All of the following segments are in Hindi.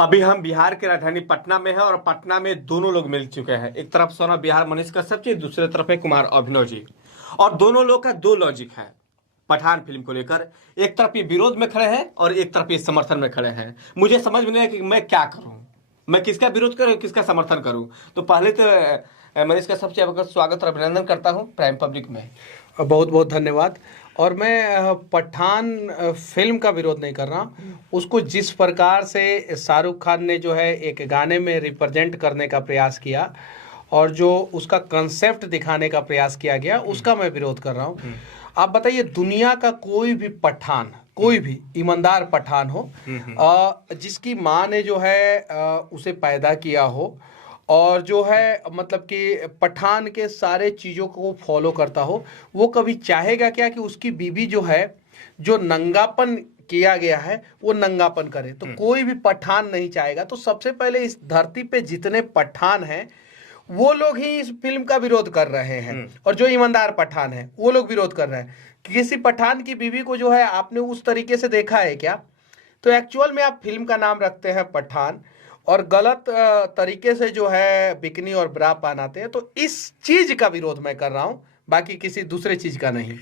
अभी हम बिहार की राजधानी पटना में है और पटना में दोनों लोग मिल चुके हैं। एक तरफ सोना बिहार मनीष कश्यप जी, दूसरे तरफ है कुमार अभिनव जी। और दोनों लोग का दो लॉजिक है पठान फिल्म को लेकर। एक तरफ ये विरोध में खड़े हैं और एक तरफ ये समर्थन में खड़े हैं। मुझे समझ में नहीं है कि मैं क्या करूं, मैं किसका विरोध करूं, किसका समर्थन करूं। तो पहले तो मनीष कश्यप जी आपका स्वागत और अभिनंदन करता हूं प्राइम पब्लिक में। बहुत बहुत धन्यवाद। और मैं पठान फिल्म का विरोध नहीं कर रहा, उसको जिस प्रकार से शाहरुख खान ने जो है एक गाने में रिप्रेजेंट करने का प्रयास किया और जो उसका कंसेप्ट दिखाने का प्रयास किया गया, उसका मैं विरोध कर रहा हूँ। आप बताइए, दुनिया का कोई भी पठान, कोई भी ईमानदार पठान हो, जिसकी माँ ने जो है उसे पैदा किया हो और जो है मतलब कि पठान के सारे चीज़ों को फॉलो करता हो, वो कभी चाहेगा क्या कि उसकी बीवी जो है, जो नंगापन किया गया है वो नंगापन करे? तो कोई भी पठान नहीं चाहेगा। तो सबसे पहले इस धरती पे जितने पठान हैं वो लोग ही इस फिल्म का विरोध कर रहे हैं, और जो ईमानदार पठान है वो लोग विरोध कर रहे हैं। किसी पठान की बीवी को जो है आपने उस तरीके से देखा है क्या? तो एक्चुअल में आप फिल्म का नाम रखते हैं पठान और गलत तरीके से जो है बिकनी और ब्रा पहनाते हैं। तो इस चीज का विरोध मैं कर रहा हूं, बाकी किसी दूसरे चीज का नहीं।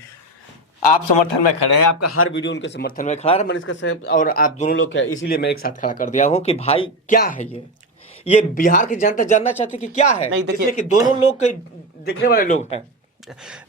आप समर्थन में खड़े हैं, आपका हर वीडियो उनके समर्थन में खड़ा है मनीष कश्यप, और आप दोनों लोग क्या, इसीलिए मैं एक साथ खड़ा कर दिया हूं कि भाई क्या है ये बिहार की जनता जानना चाहती है कि क्या है। नहीं, देखिए इसलिए कि दोनों लोग के देखने वाले लोग हैं।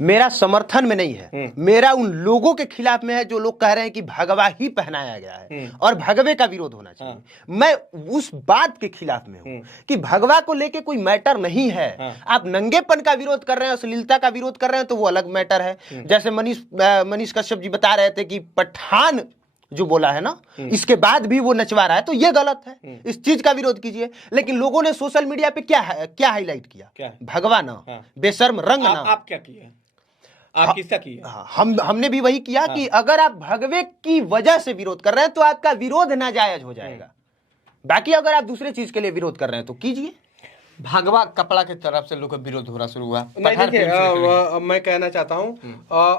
मेरा समर्थन में नहीं है, मेरा उन लोगों के खिलाफ में है जो लोग कह रहे हैं कि भगवा ही पहनाया गया है और भगवे का विरोध होना चाहिए। मैं उस बात के खिलाफ में हूं कि भगवा को लेके कोई मैटर नहीं है। आप नंगेपन का विरोध कर रहे हैं, अश्लीलता का विरोध कर रहे हैं, तो वो अलग मैटर है। जैसे मनीष कश्यप जी बता रहे थे कि पठान जो बोला है ना, इसके बाद भी वो नचवा रहा है, तो ये गलत है। इस चीज का विरोध कीजिए। लेकिन लोगों ने सोशल मीडिया पे क्या हाईलाइट किया? भगवा ना, बेशर्म रंग ना। आप क्या किया? आप किसका किया? हमने भी वही किया कि अगर आप भगवे की वजह से विरोध कर रहे हैं तो आपका विरोध नाजायज हो जाएगा। बाकी अगर आप दूसरे चीज के लिए विरोध कर रहे हैं तो कीजिए। भगवा कपड़ा की तरफ से लोग का विरोध हो रहा शुरू हुआ। नहीं, देखिए मैं कहना चाहता हूँ,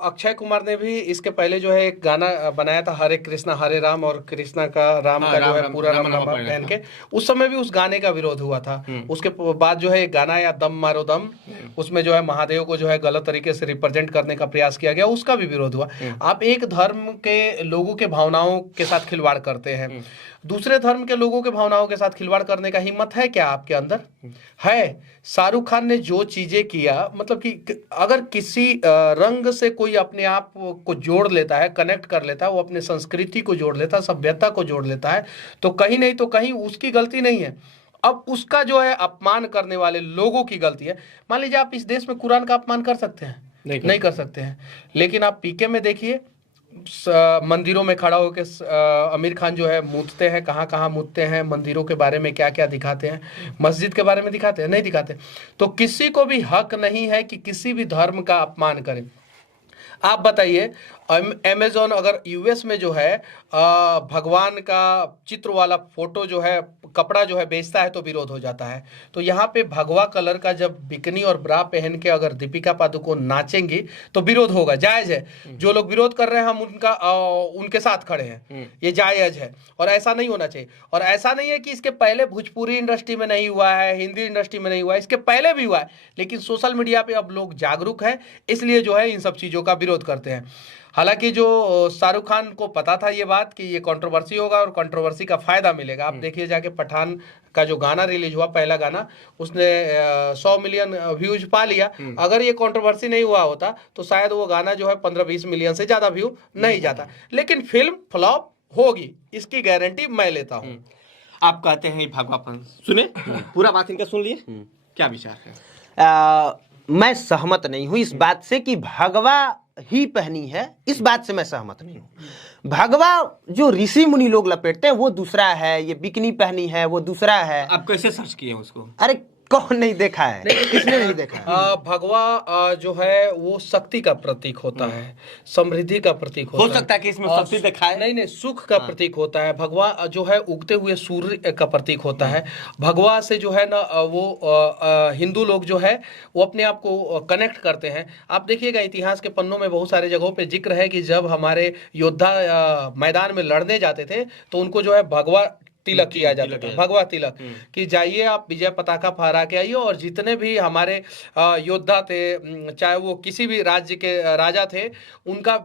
अक्षय कुमार ने भी इसके पहले जो है एक गाना बनाया था, हरे कृष्णा हरे राम, और कृष्णा का राम का जो है पूरा राम पहन के, उस समय भी उस गाने का विरोध हुआ था। उसके बाद जो है एक गाना या दम मारो दम, उसमें जो है महादेव को जो है गलत तरीके से रिप्रेजेंट करने का प्रयास किया गया, उसका भी विरोध हुआ। आप एक धर्म के लोगों के भावनाओं के साथ खिलवाड़ करते हैं, दूसरे धर्म के लोगों के भावनाओं के साथ खिलवाड़ करने का हिम्मत है क्या आपके अंदर? है। शाहरुख खान ने जो चीजें किया, मतलब कि अगर किसी रंग से कोई अपने आप को जोड़ लेता है, कनेक्ट कर लेता है, वो अपने संस्कृति को जोड़ लेता है, सभ्यता को जोड़ लेता है, तो कहीं नहीं तो कहीं उसकी गलती नहीं है। अब उसका जो है अपमान करने वाले लोगों की गलती है। मान लीजिए आप इस देश में कुरान का अपमान कर सकते हैं? नहीं कर सकते हैं। लेकिन आप पीके में देखिए, मंदिरों में खड़ा होकर आमिर खान जो है मूतते हैं, कहाँ कहाँ मूतते हैं, मंदिरों के बारे में क्या क्या दिखाते हैं, मस्जिद के बारे में दिखाते हैं? नहीं दिखाते। तो किसी को भी हक नहीं है कि किसी भी धर्म का अपमान करें। आप बताइए, अमेजोन अगर यूएस में जो है भगवान का चित्र वाला फोटो जो है, कपड़ा जो है बेचता है तो विरोध हो जाता है। तो यहाँ पे भगवा कलर का जब बिकनी और ब्रा पहन के अगर दीपिका पादुकोण नाचेंगी तो विरोध होगा, जायज है। जो लोग विरोध कर रहे हैं हम उनके साथ खड़े हैं, ये जायज है और ऐसा नहीं होना चाहिए। और ऐसा नहीं है कि इसके पहले भोजपुरी इंडस्ट्री में नहीं हुआ है, हिंदी इंडस्ट्री में नहीं हुआ है, इसके पहले भी हुआ है। लेकिन सोशल मीडिया पे अब लोग जागरूक हैं, इसलिए जो है इन सब चीज़ों का विरोध करते हैं। हालांकि जो शाहरुख खान को पता था ये बात कि ये कंट्रोवर्सी होगा और कंट्रोवर्सी का फायदा मिलेगा। आप देखिए जाके पठान का जो गाना रिलीज हुआ, पहला गाना, उसने 100 मिलियन व्यूज पा लिया। अगर ये कंट्रोवर्सी नहीं हुआ होता तो शायद वो गाना जो है 15-20 मिलियन से ज्यादा व्यू नहीं जाता। लेकिन फिल्म फ्लॉप होगी, इसकी गारंटी मैं लेता हूँ। आप कहते हैं भगवापन, सुने पूरा बात इनका सुन लिए, क्या विचार है? मैं सहमत नहीं हूं इस बात से कि भगवा ही पहनी है, इस बात से मैं सहमत नहीं हूं। भगवा जो ऋषि मुनि लोग लपेटते हैं वो दूसरा है, ये बिकनी पहनी है वो दूसरा है। आप कैसे सर्च किए उसको? अरे कौन नहीं देखा है, किसने नहीं देखा है? भगवा जो है वो शक्ति का प्रतीक होता है, समृद्धि का प्रतीक होता है। हो सकता है कि इसमें शक्ति दिखाए। नहीं, सुख का प्रतीक होता है। भगवा जो है उगते हुए सूर्य का प्रतीक होता है। भगवा से जो है ना वो हिंदू लोग जो है वो अपने आप को कनेक्ट करते हैं। आप देखिएगा इतिहास के पन्नों में बहुत सारे जगहों पे जिक्र है कि जब हमारे योद्धा मैदान में लड़ने जाते थे तो उनको जो है भगवा तिलक किया जाता था, भगवा तिलक, कि जाइए आप विजय पताका फहरा के आइए, और जितने भी हमारे योद्धा थे, चाहे वो किसी भी राज्य के राजा थे, उनका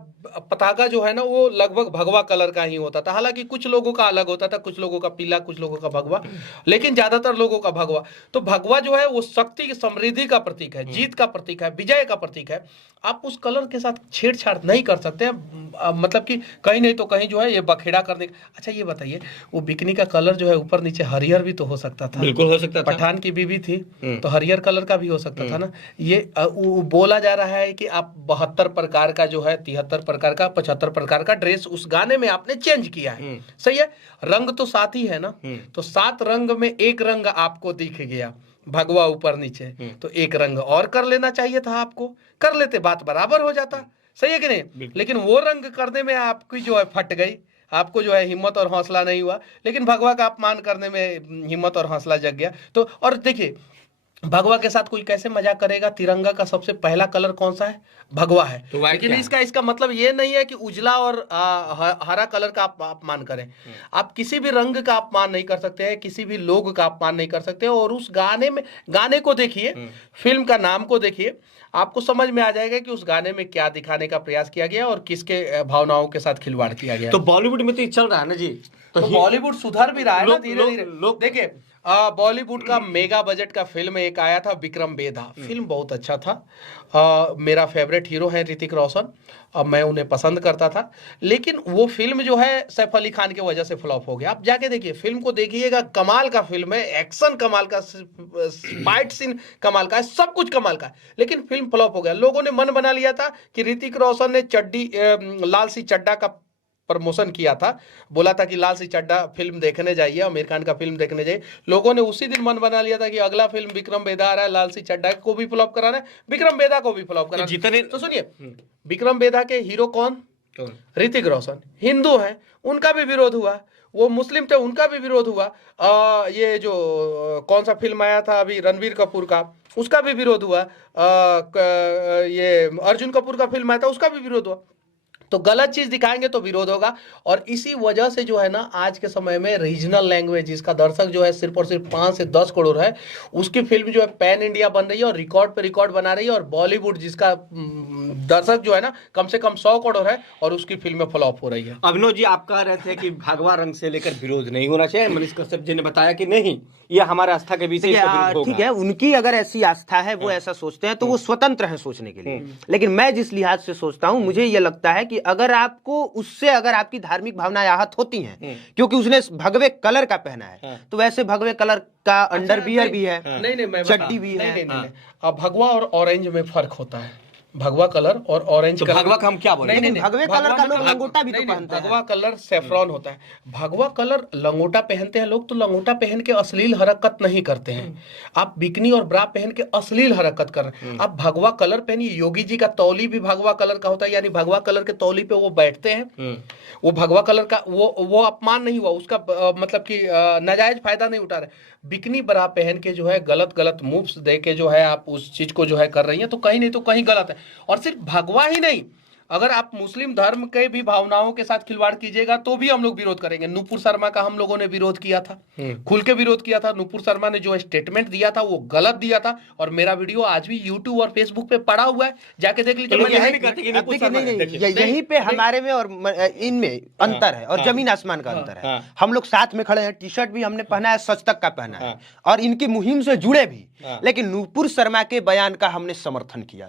पताका जो है ना वो लगभग भगवा कलर का ही होता था। हालांकि कुछ लोगों का अलग होता था, कुछ लोगों का पीला, कुछ लोगों का भगवा, लेकिन ज्यादातर लोगों का भगवा। तो भगवा जो है वो शक्ति की, समृद्धि का प्रतीक है, जीत का प्रतीक है, विजय का प्रतीक है। आप उस कलर के साथ छेड़छाड़ नहीं कर सकते हैं, मतलब कि कहीं नहीं तो कहीं जो है ये बखेड़ा करने। अच्छा ये बताइए, वो बिकनी का कलर जो है ऊपर नीचे हरियर भी तो हो सकता था, बिल्कुल हो सकता था। पठान की बीवी थी तो हरियर कलर का भी हो सकता था ना। ये बोला जा रहा है कि आप 72 प्रकार का जो है, 73 प्रकार का, 75 प्रकार का ड्रेस उस गाने में आपने चेंज किया है। सही है, रंग तो 7 ही है ना, तो 7 रंग में एक रंग आपको दिख गया, भगवा ऊपर नीचे, तो एक रंग और कर लेना चाहिए था, आपको कर लेते, बात बराबर हो जाता। सही है कि नहीं? लेकिन वो रंग करने में आपकी जो है फट गई, आपको जो है हिम्मत और हौसला नहीं हुआ, लेकिन भगवा का अपमान करने में हिम्मत और हौसला जग गया। तो और देखिए, भगवा के साथ कोई कैसे मजाक करेगा? तिरंगा का सबसे पहला कलर कौन सा है? भगवा है। तो लेकिन इसका मतलब ये नहीं है कि उजला और हरा कलर का आप अपमान करें। आप किसी भी रंग का अपमान नहीं कर सकते हैं, किसी भी लोग का अपमान नहीं कर सकते। और उस गाने को देखिए, फिल्म का नाम को देखिए, आपको समझ में आ जाएगा कि उस गाने में क्या दिखाने का प्रयास किया गया और किसके भावनाओं के साथ खिलवाड़ किया गया। तो बॉलीवुड में तो ये चल रहा है ना जी, तो बॉलीवुड सुधर भी रहा है ना धीरे धीरे। देखिए, बॉलीवुड का मेगा बजट का फिल्म एक आया था, विक्रम बेदा, फिल्म बहुत अच्छा था। मेरा फेवरेट हीरो है ऋतिक रोशन, मैं उन्हें पसंद करता था। लेकिन वो फिल्म जो है सैफ अली खान की वजह से फ्लॉप हो गया। आप जाके देखिए, फिल्म को देखिएगा, कमाल का फिल्म है, एक्शन कमाल का, फाइट सीन कमाल का है, सब कुछ कमाल का है, लेकिन फिल्म फ्लॉप हो गया। लोगों ने मन बना लिया था कि ऋतिक रोशन ने लाल सी चड्डा का प्रमोशन किया था, बोला था कि लाल सी चड्डा फिल्म देखने जाइए, आमिर खान का फिल्म देखने जाइए। लोगों ने उसी दिन मन बना लिया था कि अगला फिल्म विक्रम बेदा आ रहा है, लाल सी चड्डा को भी फ्लॉप कराना है, विक्रम बेदा को भी फ्लॉप कराना है। जितने तो सुनिए, विक्रम बेदा के हीरो कौन? ऋतिक रोशन। हिंदू है, उनका भी विरोध हुआ। वो मुस्लिम थे, उनका भी विरोध हुआ। ये जो कौन सा फिल्म आया था अभी रणबीर कपूर का, उसका भी विरोध हुआ। ये अर्जुन कपूर का फिल्म आया था, उसका भी विरोध हुआ। तो गलत चीज दिखाएंगे तो विरोध होगा। और इसी वजह से जो है ना, आज के समय में रीजनल लैंग्वेज, जिसका दर्शक जो है सिर्फ और सिर्फ 5 से 10 करोड़ है, उसकी फिल्म जो है पैन इंडिया बन रही है और रिकॉर्ड पे रिकॉर्ड बना रही है। और बॉलीवुड जिसका दर्शक जो है ना कम से कम 100 करोड़ है, और उसकी फिल्में फ्लॉप हो रही है। अभिनव जी, आप कह रहे थे कि भगवा रंग से लेकर विरोध नहीं होना चाहिए। मनीष कश्यप जी ने बताया कि नहीं, ये हमारे आस्था के विषय होगा। ठीक है, उनकी अगर ऐसी आस्था है, वो ऐसा सोचते हैं, तो वो स्वतंत्र है सोचने के लिए। लेकिन मैं जिस लिहाज से सोचता हूं, मुझे ये लगता है कि अगर आपको उससे, अगर आपकी धार्मिक भावनाएं आहत होती हैं क्योंकि उसने भगवे कलर का पहना है, तो वैसे भगवे कलर का अंडरवियर भी है, चड्डी भी है। अब भगवा और ऑरेंज में फर्क होता है। भगवा कलर और ऑरेंज कलर, भगवा का हम क्या बोले? नहीं, भगवे कलर का लोग लंगोटा भी तो पहनते हैं। भगवा कलर सेफ्रॉन होता है, भगवा कलर लंगोटा पहनते हैं लोग, तो लंगोटा पहन के अश्लील हरकत नहीं करते हैं। आप बिकनी और ब्रा पहन के अश्लील हरकत कर रहे हैं। आप भगवा कलर पहनिए, योगी जी का तौली भी भगवा कलर का होता है, यानी भगवा कलर के तौली पे वो बैठते हैं। वो भगवा कलर का वो अपमान नहीं हुआ उसका, मतलब कि नाजायज फायदा नहीं उठा रहे। बिकनी ब्रा पहन के जो है गलत मूव्स दे के जो है आप उस चीज को जो है कर रही हैं, तो कहीं नहीं तो कहीं गलत है। और सिर्फ भगवा ही नहीं, अगर आप मुस्लिम धर्म के भी भावनाओं के साथ खिलवाड़ कीजिएगा तो भी हम लोग विरोध करेंगे। नुपुर शर्मा का हम लोगों ने विरोध किया था, खुल के विरोध किया था। नुपुर शर्मा ने जो स्टेटमेंट दिया था वो गलत दिया था, और मेरा वीडियो आज भी यूट्यूब और फेसबुक पे पड़ा हुआ है, जाके देख लीजिए। यहीं पे हमारे में और इनमें अंतर है, और जमीन आसमान का अंतर है। हम लोग साथ में खड़े हैं, टी शर्ट भी हमने पहना है, सच तक का पहना है, और इनकी मुहिम से जुड़े भी। लेकिन नुपुर शर्मा के बयान का हमने समर्थन किया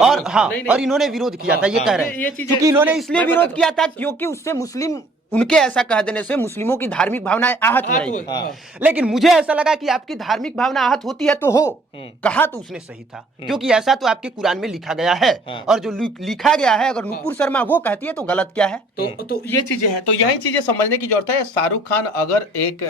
और इन्होंने विरोध किया था। ये कह रहे हैं क्योंकि इन्होंने इसलिए विरोध किया था क्योंकि उससे मुस्लिम, उनके ऐसा कह देने से मुस्लिमों की धार्मिक भावनाएं आहत हो रही थी। लेकिन मुझे ऐसा लगा कि आपकी धार्मिक भावना आहत होती है तो हो, कहा तो उसने सही था, क्योंकि ऐसा तो आपके कुरान में लिखा गया है। और जो लिखा गया है, अगर नुपुर शर्मा वो कहती है तो गलत क्या है? तो ये चीजें हैं, तो यही चीजें समझने की जरूरत है। शाहरुख खान अगर एक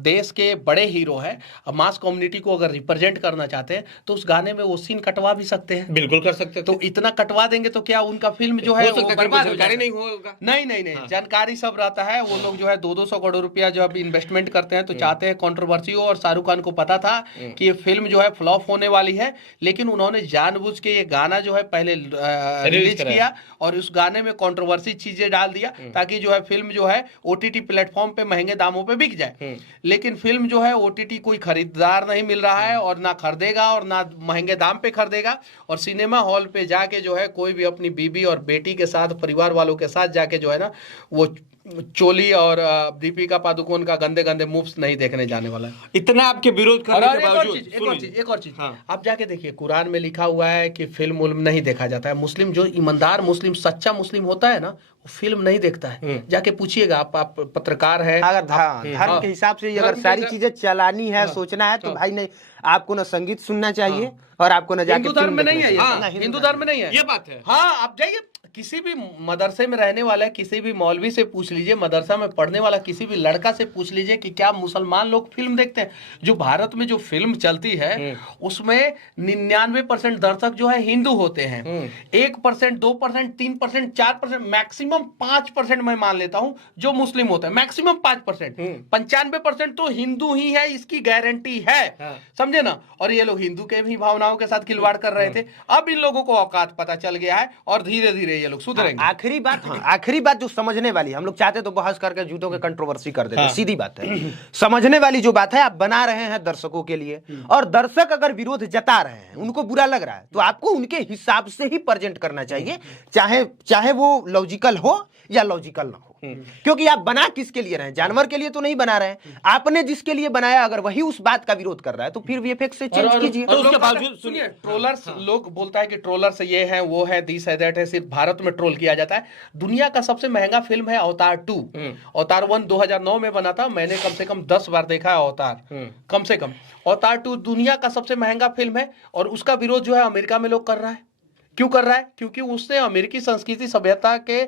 देश के बड़े हीरो है, मास कम्युनिटी को अगर रिप्रेजेंट करना चाहते हैं, तो उस गाने में वो सीन कटवा भी सकते हैं। बिल्कुल कर सकते हैं। तो इतना कटवा देंगे तो क्या उनका फिल्म जो है जानकारी नहीं होगा? नहीं, जानकारी सब रहता है, वो लोग जो है 200 करोड़ रुपया जब इन्वेस्टमेंट करते हैं तो चाहते हैं कंट्रोवर्सी हो, और शाहरुख खान को पता था कि ये फिल्म जो है फ्लॉप होने वाली है, लेकिन उन्होंने जानबूझ के ये गाना जो है पहले रिलीज किया और उस गाने में कंट्रोवर्सी चीजें डाल दिया ताकि जो है फिल्म जो है ओटीटी प्लेटफॉर्म पे महंगे दामों पे बिक जाए। लेकिन फिल्म जो है ओटीटी कोई खरीदार नहीं मिल रहा है और ना खरीदेगा और ना महंगे दाम पे खरीदेगा, और सिनेमा हॉल पे जाके जो है कोई भी अपनी बीबी और बेटी के साथ, परिवार वालों के साथ जाके जो है ना वो चोली और दीपिका पादुकोण का गंदे गंदे मूव्स नहीं देखने जाने वाला है। इतना आपके विरोध करने के बावजूद एक और चीज आप जाके देखिए, कुरान में लिखा हुआ है कि फिल्म उल्म नहीं देखा जाता है। मुस्लिम जो ईमानदार मुस्लिम, सच्चा मुस्लिम होता है ना, वो फिल्म नहीं देखता है। जाके पूछिएगा, आप पत्रकार है, अगर धर्म के हिसाब से अगर सारी चीजें चलानी है, सोचना है, तो भाई नहीं, आपको ना संगीत सुनना चाहिए और आपको ना जाके हिंदू धर्म में नहीं है, हिंदू धर्म में नहीं है, ये बात है। हाँ, आप जाइए किसी भी मदरसे में रहने वाला, किसी भी मौलवी से पूछ लीजिए, मदरसा में पढ़ने वाला किसी भी लड़का से पूछ लीजिए कि क्या मुसलमान लोग फिल्म देखते हैं। जो भारत में जो फिल्म चलती है उसमें 99% दर्शक जो है हिंदू होते हैं। 1%, 2%, 3%, 4%, मैक्सिमम 5% मैं मान लेता हूं जो मुस्लिम होते हैं, मैक्सिमम 5%। 95% तो हिंदू ही है, इसकी गारंटी है, समझे ना। और ये लोग हिंदू के भी भावनाओं के साथ खिलवाड़ कर रहे थे। अब इन लोगों को औकात पता चल गया है और धीरे धीरे ये लोग सुधरेंगे। आखिरी बात जो समझने वाली, हम लोग चाहते तो बहस करके झूठों के कंट्रोवर्सी कर देते, सीधी बात है। समझने वाली जो बात है, आप बना रहे हैं दर्शकों के लिए, और दर्शक अगर विरोध जता रहे हैं, उनको बुरा लग रहा है, तो आपको उनके हिसाब से ही प्रेजेंट करना चाहिए, चाहे वो लॉजिकल हो या लॉजिकल ना हो। क्योंकि आप बना किसके लिए रहे हैं? जानवर के लिए तो नहीं बना रहे हैं। आपने जिसके लिए बनाया, अगर वही उस बात का विरोध कर रहा है, तो फिर वीएफएक्स से चेंज कीजिए। और उसके बावजूद सुनिए, ट्रोलर्स लोग बोलता है कि ट्रोलर्स ये है, वो है, दिस है, दैट है, सिर्फ भारत में ट्रोल किया जाता है। दुनिया का सबसे महंगा फिल्म है अवतार 2। अवतार 1 2009 में बना था, मैंने कम से कम 10 बार देखा है अवतार, कम से कम। अवतार 2 दुनिया का सबसे महंगा फिल्म है, और उसका विरोध जो है अमेरिका में लोग कर रहा है। क्यों कर रहा है? क्योंकि उसने अमेरिकी संस्कृति सभ्यता के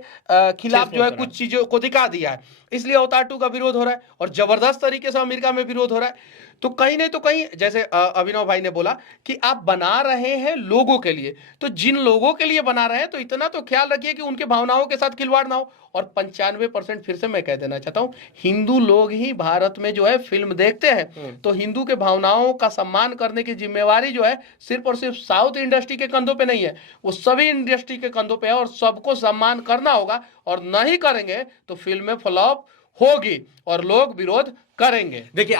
खिलाफ जो है कुछ चीजों को दिखा दिया है, इसलिए अवतार 2 का विरोध हो रहा है, और जबरदस्त तरीके से अमेरिका में विरोध हो रहा है। तो कहीं नहीं तो कहीं, जैसे अभिनव भाई ने बोला कि आप बना रहे हैं लोगों के लिए, तो जिन लोगों के लिए बना रहे हैं, तो इतना तो ख्याल रखिए कि उनके भावनाओं के साथ खिलवाड़ ना हो। और 95% फिर से मैं कह देना चाहता हूं, हिंदू लोग ही भारत में जो है फिल्म देखते हैं, तो हिंदू के भावनाओं का सम्मान करने की जिम्मेवारी जो है सिर्फ और सिर्फ साउथ इंडस्ट्री के कंधों पे नहीं है, वो सभी इंडस्ट्री के कंधों पे है, और सबको सम्मान करना होगा। और नहीं करेंगे तो फिल्में फ्लॉप होगी और लोग विरोध करेंगे। देखिए